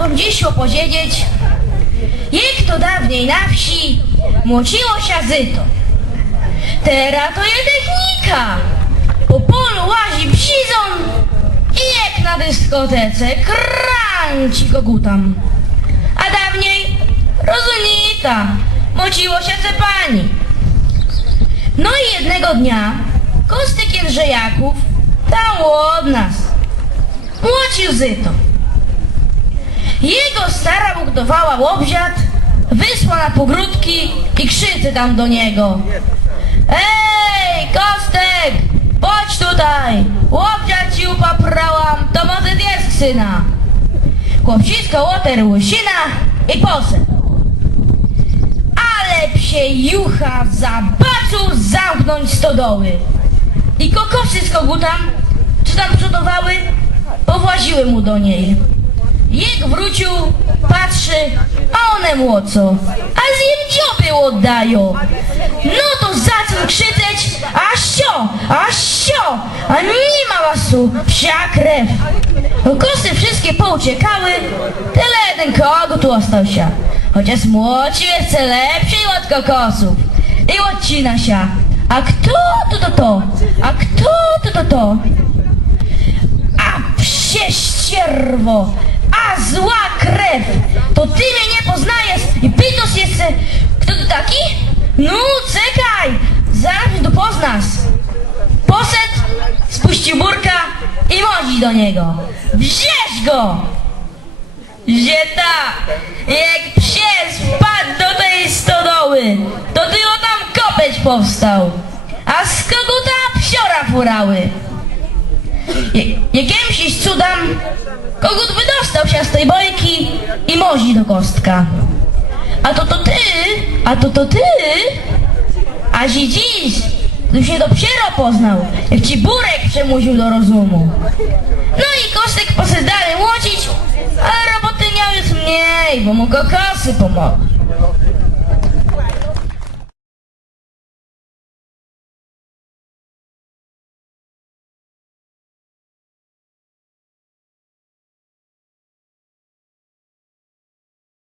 wam dziś opowiedzieć, jak to dawniej na wsi młociło się zyto. Teraz to je technika. Po polu łazi psizon i jak na dyskotece kranci kogutam. A dawniej rozunita, mociło się cepani. No i jednego dnia Kostek Jędrzejaków tam od nas młocił zyto. Jego stara mu gotowała łobziat, wysła na pogródki i krzyczy tam do niego. Ej, Kostek, chodź tutaj, łobziat ci upaprałam, to może jest syna. Chłopcisko łoter łysina i poseł. Ale psie jucha zabaczył zamknąć stodoły. I kokosy z kogutam, co tam przodowały, powłaziły mu do niej. Patrzy, a one młocą, a z nim dziobie oddają. No to zaczął krzyczeć, a sio, a sio, a nie ma wasu, psia krew. Kokosy wszystkie pouciekały, tyle jeden kogut ostał się. Chociaż młodszy jest lepszy od kokosów. I odcina się. A kto to to to? A kto to to to? A psie a zła poznasz. Poszedł, spuścił burka i modzi do niego. Wzięż go! Tak, jak pies wpadł do tej stodoły, to tylko tam kopeć powstał, a z koguta psiora furały. Je- Jakimś cudem kogut wydostał się z tej bojki i mozi do kostka. A to to ty, a to to ty, a dziś, tu się dopiero poznał, jak ci burek przemuził do rozumu. No i kostek poszedł dalej młocić, ale roboty miał już mniej, bo mu kokosy pomogły.